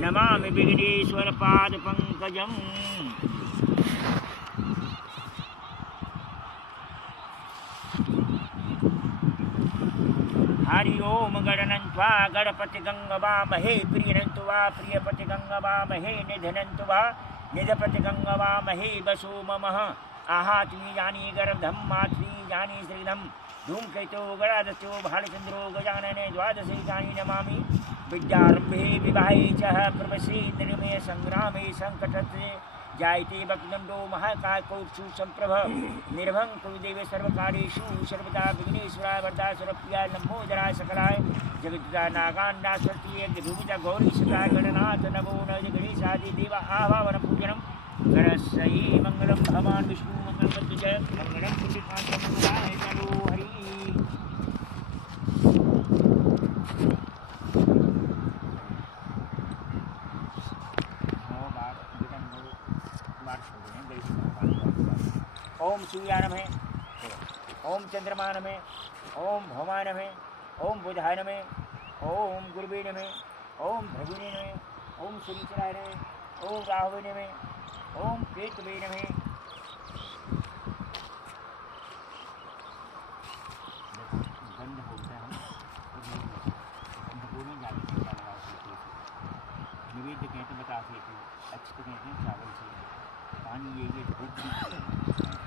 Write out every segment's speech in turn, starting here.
नमामि विघ्नेश्वर पाद पंकजम। हरि ओम गणनन्त्वा गणपति गंगवामहे प्रियनन्त्वा प्रियपति गंगवामहे निधनन्त्वा निधपति गंगवामहे वसो ममः आहात्मी जानी गर्भधम मातृ जानी श्रीधम धूमकेतो गणादत्यो भालचंद्रो गजानने द्वादशे जानी नमामि विद्यारंभे विवाहे च प्रवसे निर्मय संग्रामे संकटत्रे जायते वक्रदण्डो महाकायकोत्सु सम्प्रभ निर्भं कुलदेवे सर्वकार्येषु सर्वदा विघ्नेश्वराय वरदाय सुरप्रियाय लम्बोदराय सकलाय जगद्गुरुदाय नागान्डाश्वती यज्ञधूमिता गौरी सदा गणनाथ नमो न गणेशादि देव आभावन पूजनम करस्यै मंगलम भगवान विष्णु मंगलम जय मंगलम पुण्यकांत मंगलाय चलो हरि। ओम सूर्याय नमः, ओम चंद्रमा नमः, ओम भौमाय नमः, ओम बुधाय नमः, ओम गुरुवे नमः, ओम भृगुवे नमः, ओम शनिचराय नमः, ओम राहुवे नमः, ओम केतवे नमः। गंध होता है निवेद्य कहते बता से अच्छे कहते हैं चावल से पानी ये धूप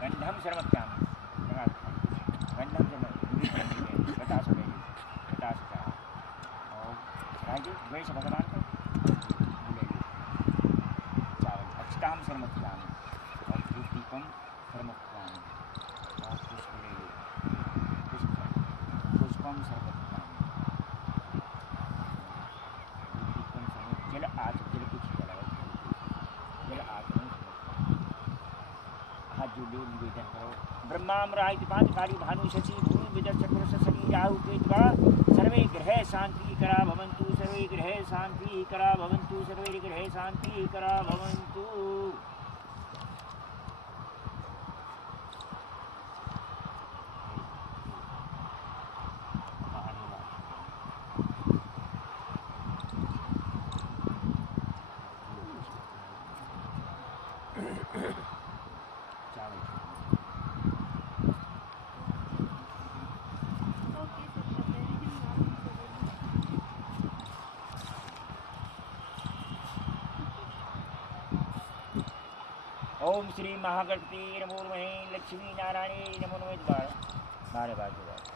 गंधम सर्वज्ञामी गंधम बता सके और गणेश भगवान को चावल अक्षताम सर्वज्ञामी और दीपम सर्वज्ञामी और पुष्प ले पुष्पम सर्वज्ञामी जल आच जल कुछ जल आच जो निवेदन करो ब्रह्मामराय पांचकारी भानु शशि भूमि विदर्श पुरुष शनि राहु केतवा सर्वे ग्रह शांति करा भवन्तु सर्वे ग्रह शांति करा भवन्तु सर्वे ग्रह शांति करा भवन्तु। ओम श्री महागणपति नमो नमः लक्ष्मी नारायणी नमो नमः। बारह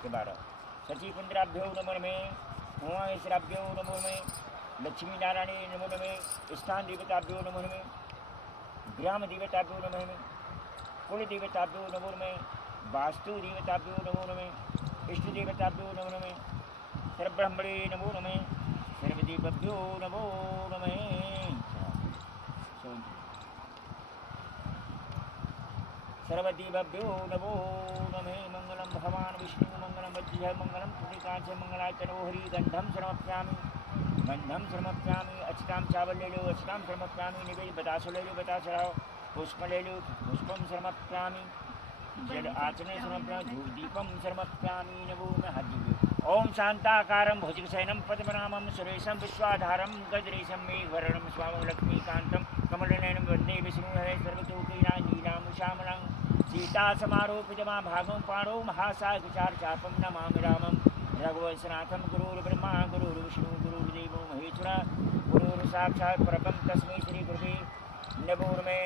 के 12 सची कुंद्राभ्यो नमो नमः उमाश्राभ्यो नमो नमः लक्ष्मी नारायणी नमो नमः स्थान देवताभ्यो नमो नमः ग्राम देवताभ्यो नमो नमः कुल देवताभ्यो नमो नमः वास्तु देवताभ्यो नमो नमः इष्ट देवताभ्यो नमो नमः सर्वब्रह्मणे नमो नमः सर्वदेवभ्यो नमो नमः। सर्वदेवभ्यो नमो नमः मंगलम भगवान विष्णु मंगलम वज्रय मंगलम पुण्यकांच मंगलाय चलो हरि गंधम समर्पयामि अक्षताम चावल ले लो अक्षताम समर्पयामि निवेद बतासो ले लो बतास चढ़ाओ पुष्प ले लो पुष्पम समर्पयामि जल आचरण समर्पयामि धूप दीपम समर्पयामि नमो नमः। ओम शांताकारं भुजगशयनं पद्मनाभं सुरेशं विश्वाधारं गजरेशं मेघवर्णं स्वामं लक्ष्मीकान्तं कमलनयनं वन्दे विष्णुहरे सर्वतोकैरानीलामुषामणं सीतासमारोपितमा भागं पाणौ महासागरचापं नमामि रामं रघुवंशनाथं गुरुर्ब्रह्मा गुरुर्विष्णु गुरुर्देवो महेश्वरा गुरुर्साक्षात् परब्रह्म तस्मै श्रीगुरुवे नमो नमः।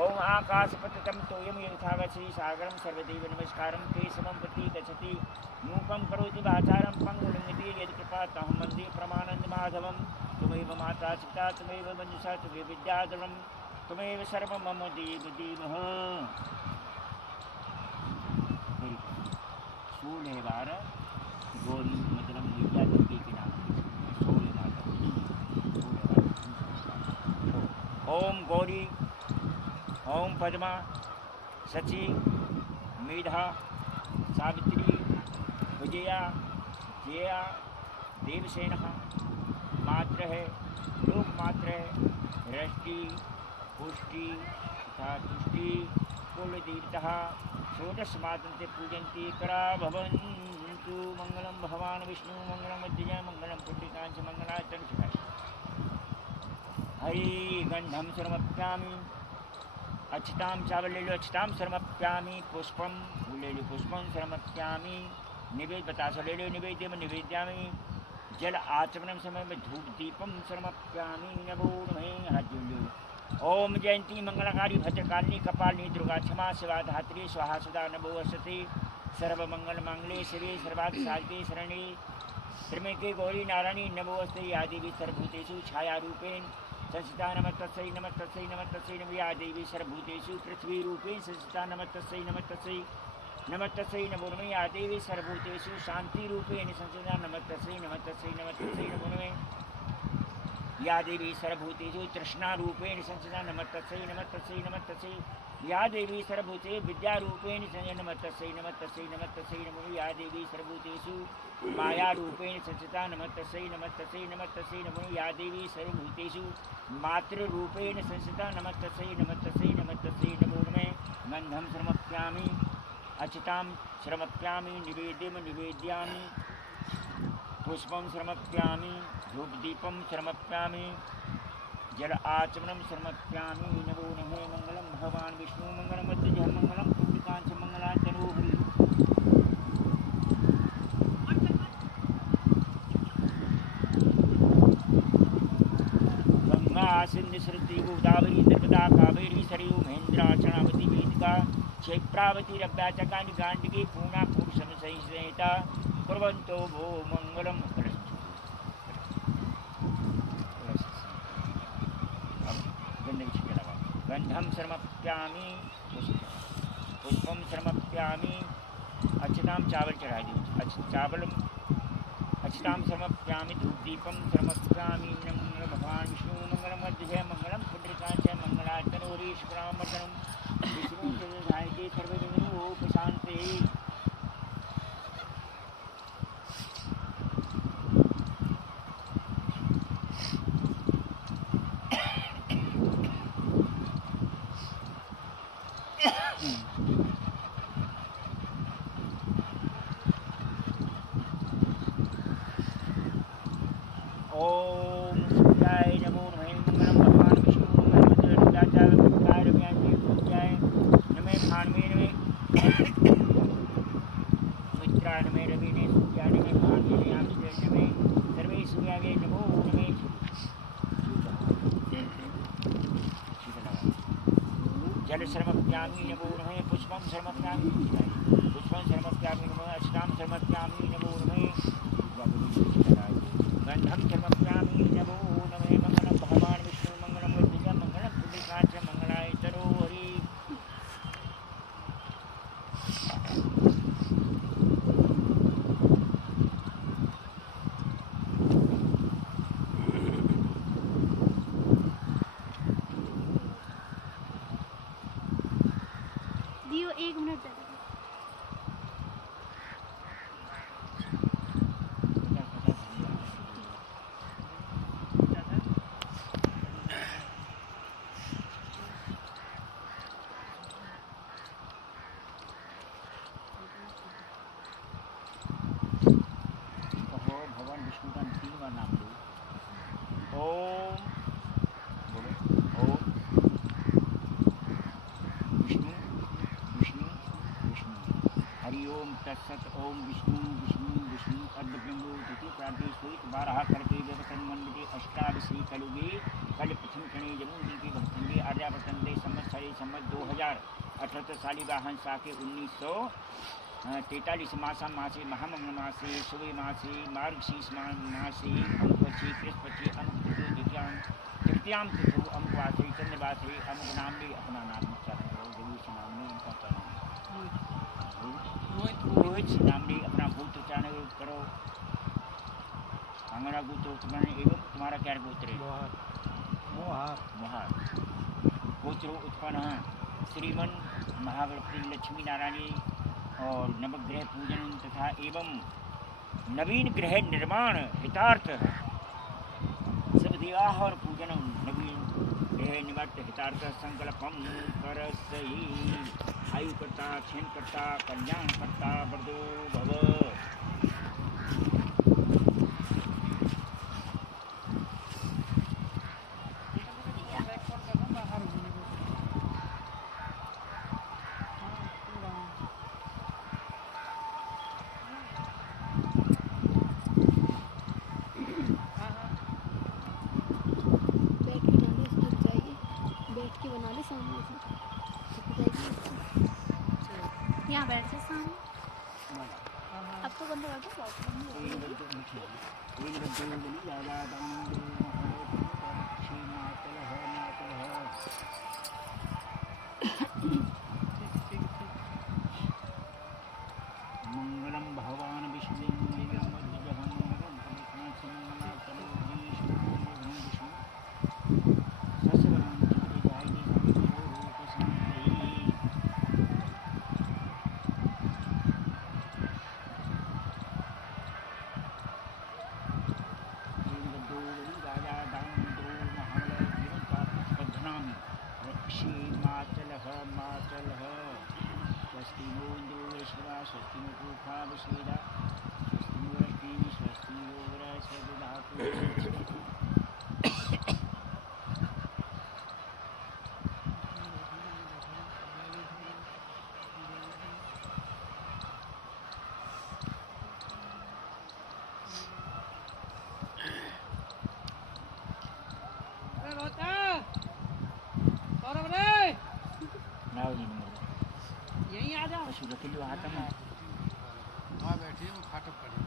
ओम आकाशपतितं तोयं यथागच्छति सागरं सर्वदेव नमस्कारं ते समं प्रति गच्छति मूकं करोति वाचारं पङ्गुलिङ्गति यत्कृपा तहं वन्दे परमानन्दमाधवं त्वमेव माता पिता त्वमेव मनुषा त्वमेव विद्याधरं त्वमेव सर्वं मम देव देवः। सोलह बार गौरी मतलब विद्या देवी के नाम 16 माता। ओम गौरी ओम पद्मा सची मेधा सावित्री विजया जया देवसेन मात्र है लोक मात्र है रष्टि पुष्टि तथा तुष्टि कुल देवता षोडश मातम से पूजन्ति करा भवन्तु मंगलम भगवान विष्णु मंगलम मध्यजय मंगलम पुण्यकांच मंगलाचरण शिवाय। हरि गंधम समर्पयामि। अक्षताम चावल ले लो, अक्षताम समर्पयामि। पुष्पम फूल ले लो, पुष्पम समर्पयामि। निवेद बतासा ले लो, निवेद्यम निवेद्यामि। जल आचमनम समय में धूप दीपम समर्पयामि। नमो नमः। हाथ जोड़ लो। ओम जयंती मंगलकारी भद्रकालिनी कपालिनी दुर्गा क्षमा शिवा धात्री स्वाहा सुधा नमोस्तुते। सर्वमंगल मांगल्ये शिवे सर्वार्थ साधिके शरण्ये त्र्यंबके गौरी नारायणी नमोस्तुते। या देवी सर्वभूतेषु छाया रूपेण संस्थिता नमस्तस्यै नमस्तस्यै नमस्तस्यै नमो। या देवी सर्वभूतेषु पृथ्वी रूपेण संस्थिता नमस्तस्यै नमस्तस्यै नमस्तस्यै नमो नमः। या देवी सर्वभूतेषु शांति रूपेण संस्थिता नमस्तस्यै नमस्तस्यै नमस्तस्यै नमो नमः। या देवी सर्वभूतेषु तृष्णा रूपेण संस्थिता नमस्तस्यै नमस्तस्यै नमस्तस्यै। या देवी सर्वभूते विद्या रूपेण संस्थिता नमस्तस्यै नमस्तस्यै नमस्तस्यै नमो नमः। या देवी सर्वभूतेषु माया रूपेण संस्थिता नमस्तस्यै नमस्तस्यै नमस्तस्यै नमो नमः। या देवी सर्वभूतेषु मातृ रूपेण संस्थिता नमस्तस्यै नमस्तस्यै नमस्तस्यै नमो नमः। गंधम समर्पयामि। अक्षतां समर्पयामि। निवेद्यम निवेद्यामि। पुष्पं समर्पयामि। धूपदीपं समर्पयामि। जल आचमनं समर्पयामि। नमो नमः। मंगलम भगवान विष्णु मंगलम मध्य मंगलम पुण्यकांच मंगलाचनो हरि। गंगा सिंधु सरस्वती गोदावरी नर्मदा कावेरी सरयू महेंद्रा चरणावती वेदिका क्षिप्रावती रव्याचकानि गांडकी पूर्णा पुरुषम संहिता कुर्वन्तो भो मंगलम। गंधम समर्पयामि। पुष्पम समर्पयामि। अक्षतां चावल चढ़ा दी। चावल अक्षतां समर्पयामि। धूपदीपं समर्पयामि। मंगल भगवान विष्णु मंगलम मध्य मंगलम पुण्यकांच मंगलाचनो हरि। शुक्रामर्दनम विष्णु चतुर्धायते सर्वविघ्नोपशान्ते। ओम सूर्याय नमो नमः। मंगलम भगवान विष्णु मंगलम पूज्याय नमे भान्वे नमे मित्राय नमे रविने सूर्याय नमे भान्वे नमे सर्वे सूर्याय नमो नमः। जल समर्पयामि। नमो नमः। पुष्पं समर्पयामि। पुष्पं समर्पयामि। नमः। अक्षतां समर्पयामि। नमो नमः। गंधम समर्पयामि। नमो नमः। मंगलम भगवान विष्णु मंगलम बुद्धिजा मंगलम पुण्यकांच मंगलाचनो हरि। दियो 1 मिनट दे। भगवान विष्णु का 3 बार नाम लो। ओम बोलो। ओम विष्णु विष्णु विष्णु। हरि ओम तत्सत। ओम विष्णु विष्णु विष्णु अद्ब्रह्मो द्वितीय प्रांतीय स्वीत 12 करते व्यवसन मंडले अष्टादशी कलुगे कल प्रथम क्षणे जमुदीपी भक्तंगे आर्यावर्तंदे संवत्सरे संवत 2078 साली वाहन साके 1943 मासे महामंगल मासे शुभे मासे मार्गशीर्ष मासे अमुकपक्षी कृष्णपक्षी अमुक द्वितीयां तृतीयां तिथु अमुकवासे चंद्रवासे अमुक नाम ले अपना नाम उच्चारण करो। जगदीश नाम ले उनका प्रणाम। रोहित नाम ले अपना गोत्र उच्चारण करो। हमारा गोत्र उत्पन्न एवं तुम्हारा क्या गोत्र है? मोहार। गोत्र उत्पन्न श्रीमन महागणपति लक्ष्मी नारायणी और नवग्रह पूजन तथा एवं नवीन ग्रह निर्माण हितार्थ सब विवाह और पूजन नवीन ग्रह निमित्त हितार्थ संकल्पम करसई। आयुकर्ता क्षीणकर्ता कल्याणकर्ता वर्धो भव। सामने से यहाँ बैठ जा सामने। अब तो बंद हो गया, बहुत बंद हो गया। मंगलम भगवान विष्णु मंगलम जगह मंगलम स्वस्ति नो इंद्रो स्वस्ति नो पूर्वा विश्वेदा स्वस्ति नो रश्मि स्वस्ति नो वृषभधातु यहीं आ जाओ। पशु रख लो हाथ में वहाँ बैठी हूँ, फाटक पड़ी।